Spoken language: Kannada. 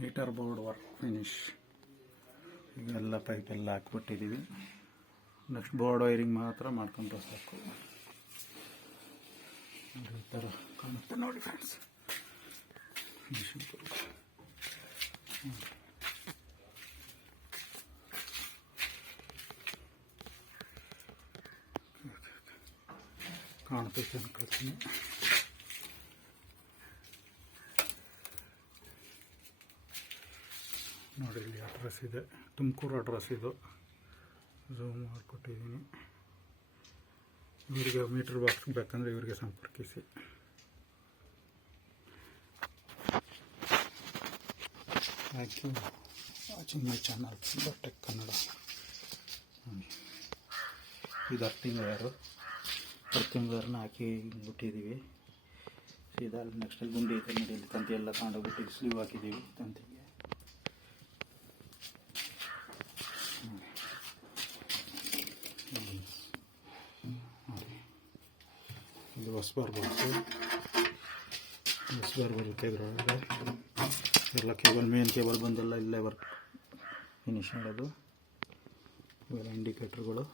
Meter board work finish. ಈಗೆಲ್ಲ ಪೈಪೆಲ್ಲ ಹಾಕ್ಬಿಟ್ಟಿದ್ದೀವಿ. ನೆಕ್ಸ್ಟ್ ಬೋರ್ಡ್ ವೈರಿಂಗ್ ಮಾತ್ರ ಮಾಡ್ಕೊಂಡ್ರೆ ಸಾಕು. ಈ ಥರ ಕಾಣುತ್ತೆ ನೋಡಿ ಫ್ರೆಂಡ್ಸ್. ಕಾಣ್ತೈತೆ ಅನ್ಕೊಳ್ತೀನಿ. ನೋಡಿ ಇಲ್ಲಿ ಅಡ್ರೆಸ್ ಇದೆ, ತುಮಕೂರು ಅಡ್ರೆಸ್ ಇದು. ಝೂಮ್ ಮಾಡಿಕೊಟ್ಟಿದ್ದೀನಿ. ಇವರಿಗೆ ಮೀಟರ್ ಬಾಕ್ಸ್ ಬೇಕಂದರೆ ಇವರಿಗೆ ಸಂಪರ್ಕಿಸಿ. Thank you watching my channel Tech Kannada. ಇದು ಅರ್ಥಿಂಗ್ ವೈರನ್ನ ಹಾಕಿ ಬಿಟ್ಟಿದ್ದೀವಿ. ಸೀದಾ ನೆಕ್ಸ್ಟ್ ಅಲ್ಲಿ ಗುಂಡಿ ಐತೆ ನೋಡಿ, ಇಲ್ಲಿ ತಂತಿ ಎಲ್ಲ ತಗೊಂಡೋಗ್ಬಿಟ್ಟು ಸ್ಲೀವ್ ಹಾಕಿದ್ದೀವಿ ತಂತಿಗೆ. ಇದು ಹೊಸಬಾರ್ ಬರುತ್ತೆ ಇದ್ರೊಳಗೆ ಎಲ್ಲ ಕೇಬಲ್, ಮೇನ್ ಕೇಬಲ್ ಬಂದೆಲ್ಲ ಇಲ್ಲೇ ವರ್ಕ್ ಫಿನಿಶ್ ಮಾಡೋದು. ಇವೆಲ್ಲ ಇಂಡಿಕೇಟ್ರ್ಗಳು.